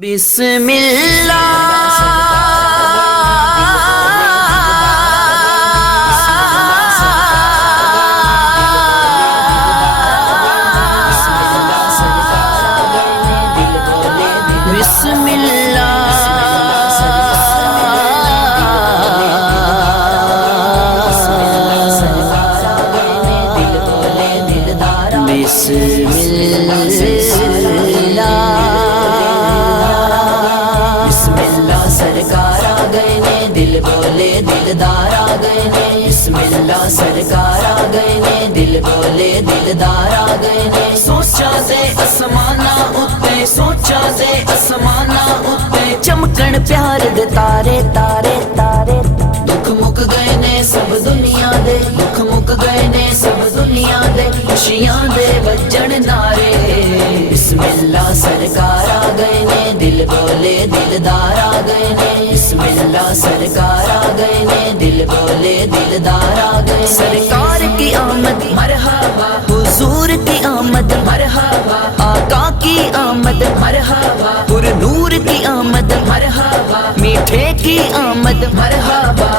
बिस्मिल्लाह सरकार आ गए ने, दिल बोले दिलदार आ गए ने। बिस्मिल्लाह सरकार आ गए ने, दिल बोले दिलदार आ गए ने। सोचा दे असमाना उत्ते, सोचा दे असमाना उत्ते, चमकण प्यार दे तारे तारे तारे। दुख मुक गए ने सब दुनिया दे, दुख मुक गए ने सब दुनिया दे, खुशियां दे वजन नारे। बिस्मिल्लाह सरकार आ गए ने, दिल बोले दिलदार आ गए ने। बिस्मिल्लाह सरकार आ गए ने, दिल बोले दिलदार आ गए। सरकार की आमद मरहबा, हुजूर की आमद मरहबा, आका की आमद मरहबा, पुर नूर की आमद मरहबा, मीठे की आमद मरहबा।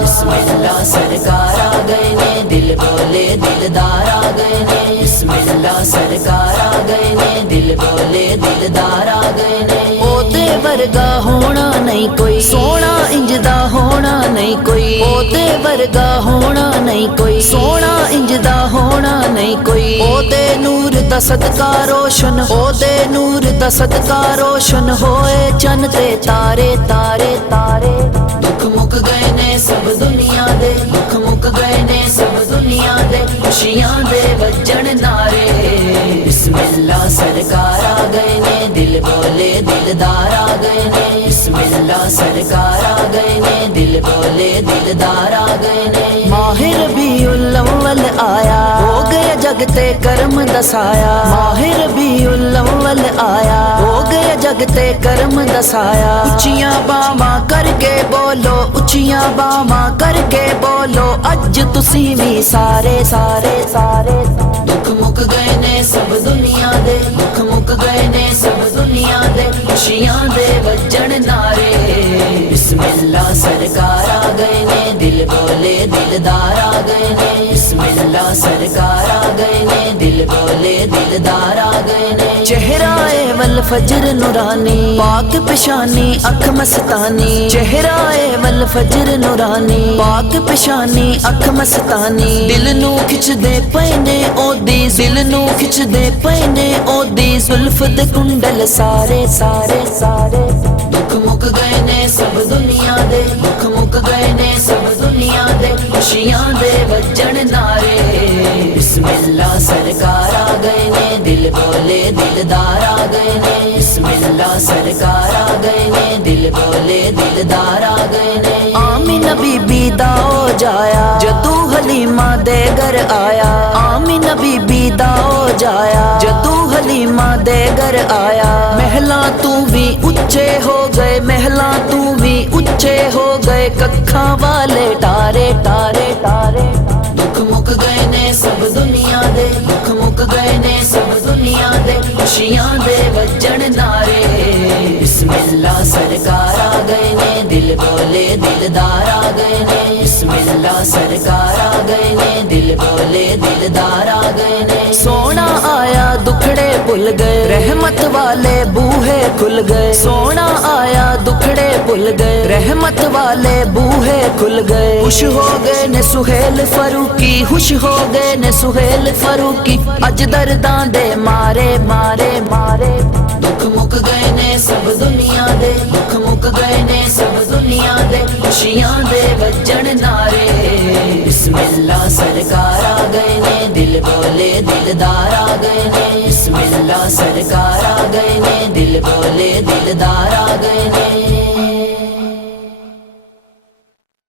बिस्मिल्लाह सरकार आ गए ने, दिल बोले दिलदार आ गए ने। बिस्मिल्लाह सरकार आ गए ने, दिल बोले दिलदार आ गए ने। ओदे वर्गा होना नहीं कोई, सोना इंजदा होना नहीं कोई। ओदे वर्गा होना नहीं कोई, सोना इंजदा होना नहीं कोई। ओदे नूर दा सदका रोशन, ओदे नूर दा सदका रोशन होए चन ते तारे तारे तारे। दुख मुक गए ने सब दुनिया दे, दुख मुक गए ने सब दुनिया दे, खुशियां दे वजन नारे। बिस्मिल्लाह सरकार आ गए ने, दिल बोले दिलदार आ गए ने। बिस्मिल्लाह सरकार आ गए ने, दिल बोले दिलदार आ गए ने। माहिर रबीउल अव्वल आया, हो गया जगते कर्म दसाया। माहिर रबीउल अव्वल आया, हो गया जगते कर्म दसाया। उच्चियां बावां करके बोलो, उच्चियां बावां करके बोलो, अज तुसी भी सारे सारे सारे। दुख मुक गए ने सब दुनिया दे, दुख मुक गए ने सब दुनिया दे, खुशियां दे वजन नारे। बिस्मिल्लाह सरकार आ गए ने, दिल बोले दिलदार आ गए ने। बिस्मिल्लाह सरकार आ गए ने, दिल बोले दिलदार आ गए ने। चेहरा वल फजर नूरानी, पाक पेशानी अख मस्तानी। चेहरा वल फजर नूरानी, पाक पेशानी अख मस्तानी। दिल नू खिचदे पैने ओदी, दिल नू खिचदे पैने ओदी, जुल्फ दे कुंडल सारे सारे सारे। दुख मुक गए ने सब दुनिया दे, दुख मुक गए ने सब दुनिया दे, खुशियां दे वजन नारे। बिस्मिल्लाह सरकार आ गए ने, दिल बोले दिलदार आ गए ने। बिस्मिल्लाह सरकार आ गए ने, दिल बोले दिलदार आ गए ने। आमीना बीबी दा हो जाया, जदू हलीमा दे घर आया। आमीना बीबी दा हो जाया, जदू हलीमा दे घर आया। महला तू भी उच्चे हो गए, महला तू भी उच्चे हो गए, कखा वाले तारे तारे तारे। दुख मुक गए ने सब दुनिया दे, दुख मुक गए ने सब दुनिया दे, खुशियां दे वजन नारे। बिस्मिल्लाह सरकार आ गए ने, दिल बोले दिलदार आ गए ने। बिस्मिल्लाह सरकार आ गए ने, दिल बोले दिलदार आ गए ने। सोना आया दुखड़े भुल गए, रहमत वाले बूहे खुल गए। सोना आया दुखड़े भुल गए, रहमत वाले बूहे खुल गए। खुश हो गए ने सुहेल फरूकी, खुश हो गए ने सुहेल फरूकी, अज दर्दां दे मारे मारे मारे। दुख मुक गए ने सब दुनिया दे, दुख मुक गए ने सब दुनिया दे, खुशियां दे वजन नारे। बिस्मिल्लाह सरकार आ गए ने, दिल बोले दिलदार आ गए ने। बिस्मिल्लाह सरकार आ गए ने, दिल बोले दिलदार आ गए ने।